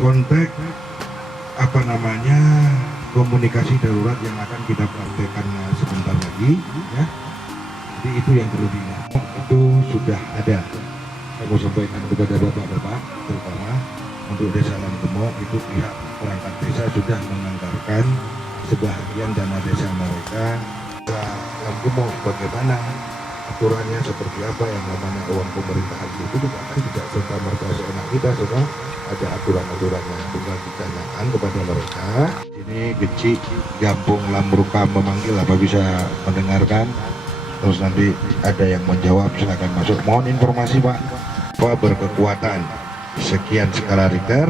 konteks apa namanya komunikasi darurat yang akan kita praktekkan sebentar lagi ya. Jadi itu yang perlu diingat, itu sudah ada. Saya mau sampaikan kepada bapak-bapak terutama untuk desa Lamgemok, itu pihak perangkat desa sudah menganggarkan sebagian dana desa mereka. Lamgemok bagaimana aturannya, seperti apa yang namanya uang pemerintahan itu juga kan tidak serta merta seenak kita, sudah ada aturan-aturannya. Tinggal ditanyakan kepada mereka. Ini kecil Gampung Lamruka memanggil, apa bisa mendengarkan? Terus nanti ada yang menjawab, silakan masuk. Mohon informasi Pak, bahwa berkekuatan sekian skala Richter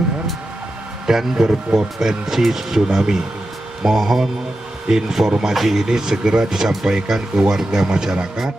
dan berpotensi tsunami. Mohon informasi ini segera disampaikan ke warga masyarakat.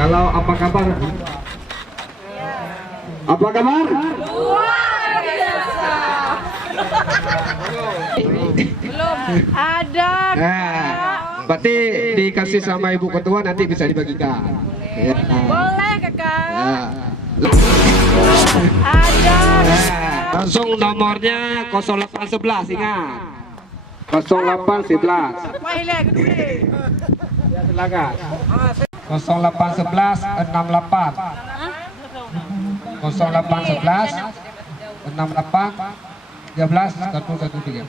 Kalau apa kabar? Apa kabar? Luar biasa. Belum ada. Berarti dikasih sama Ibu Ketua, nanti bisa dibagikan. Ya. Boleh kakak. Ya. Ada. Langsung nomornya 0811, ingat. 0811. Wah, ini gede. Silakan. 0811 68 0811 68 13 113.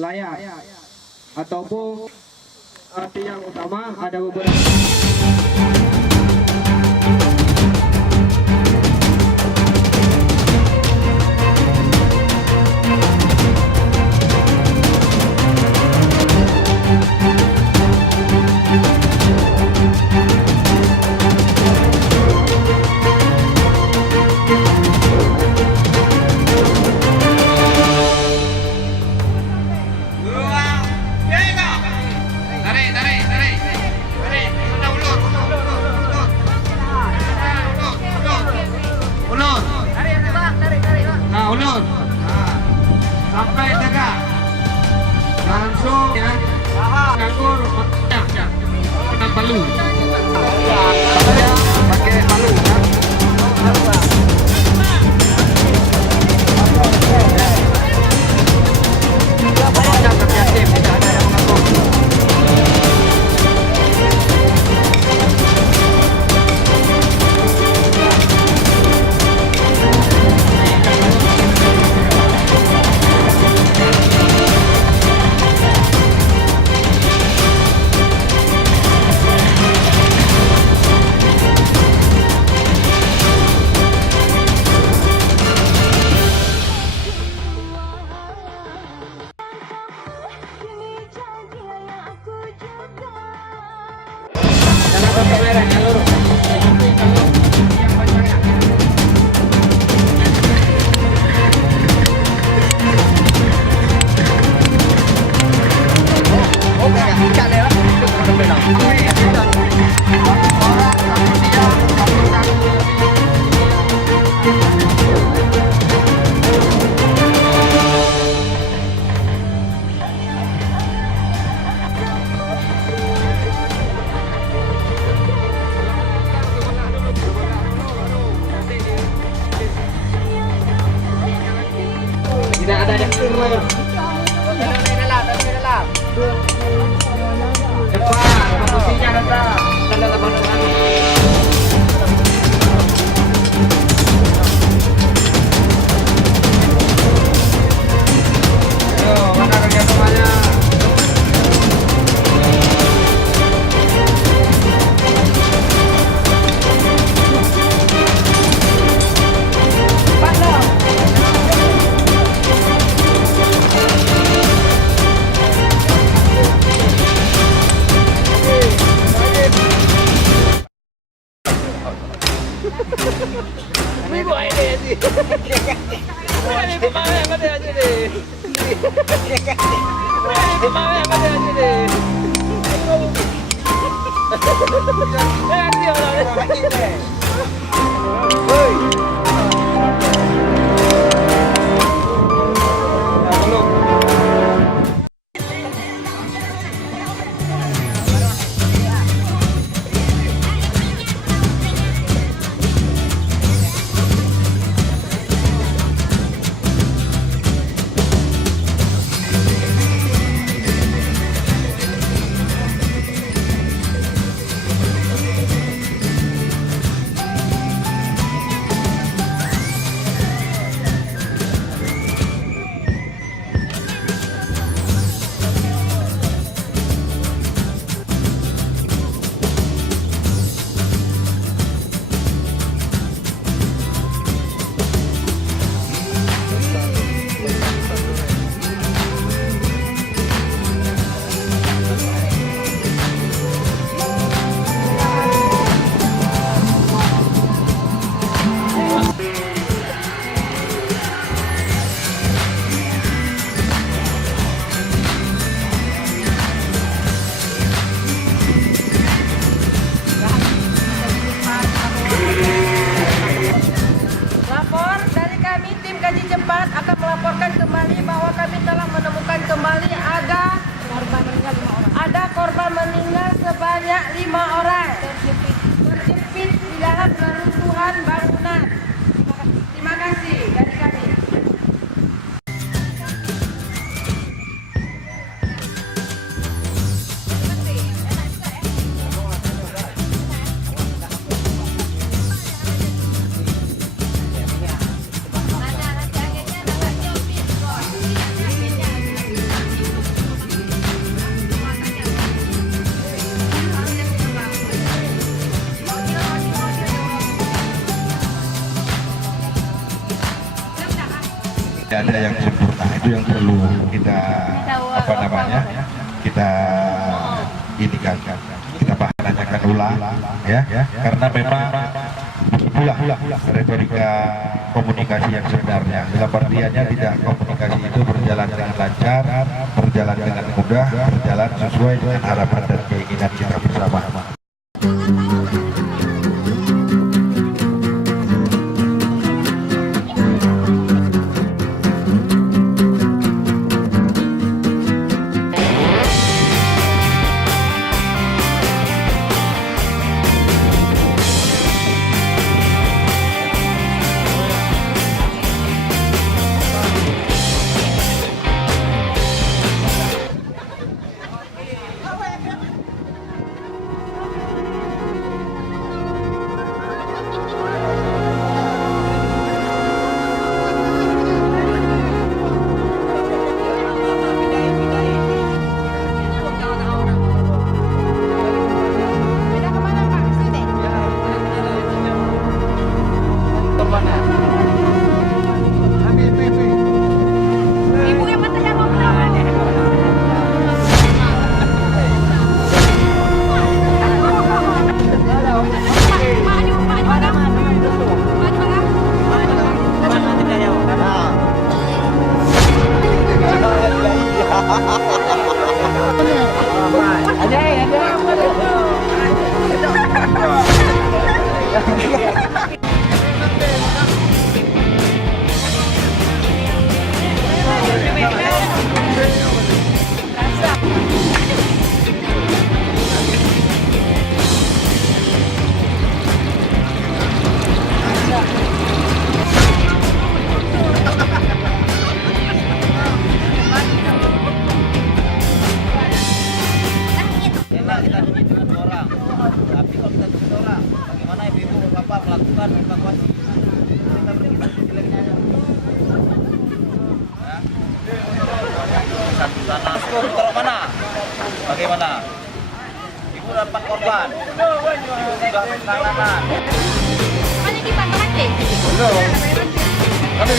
Layak ataupun arti yang utama ada beberapa. Ulur. Sampai tegak. Langsung ya. Nganggur dengan palu. Pakai palu ya. Tidak ada yang keluar. Cepat, posisinya datang. Dalam ayo, mana kerja semuanya? akan melaporkan kembali bahwa kami telah menemukan kembali ada korban meninggal sebanyak 5 orang terjepit di dalam reruntuhan bangunan. Terima kasih dari kami. ada yang sempurna, itu yang perlu kita kita inikan, kita bahananyakan ulang ya, karena memang itulah retorika komunikasi yang sebenarnya. Dalam artiannya tidak komunikasi itu berjalan dengan lancar, berjalan dengan mudah, berjalan sesuai dengan harapan dan keinginan kita bersama. melakukan evakuasi. Kita beri kita aja. Ya. Satu sana. Taruh mana? Bagaimana? Ibu dapat korban. Ibu sudah penanganan. Hanya di pantai aja. Kami.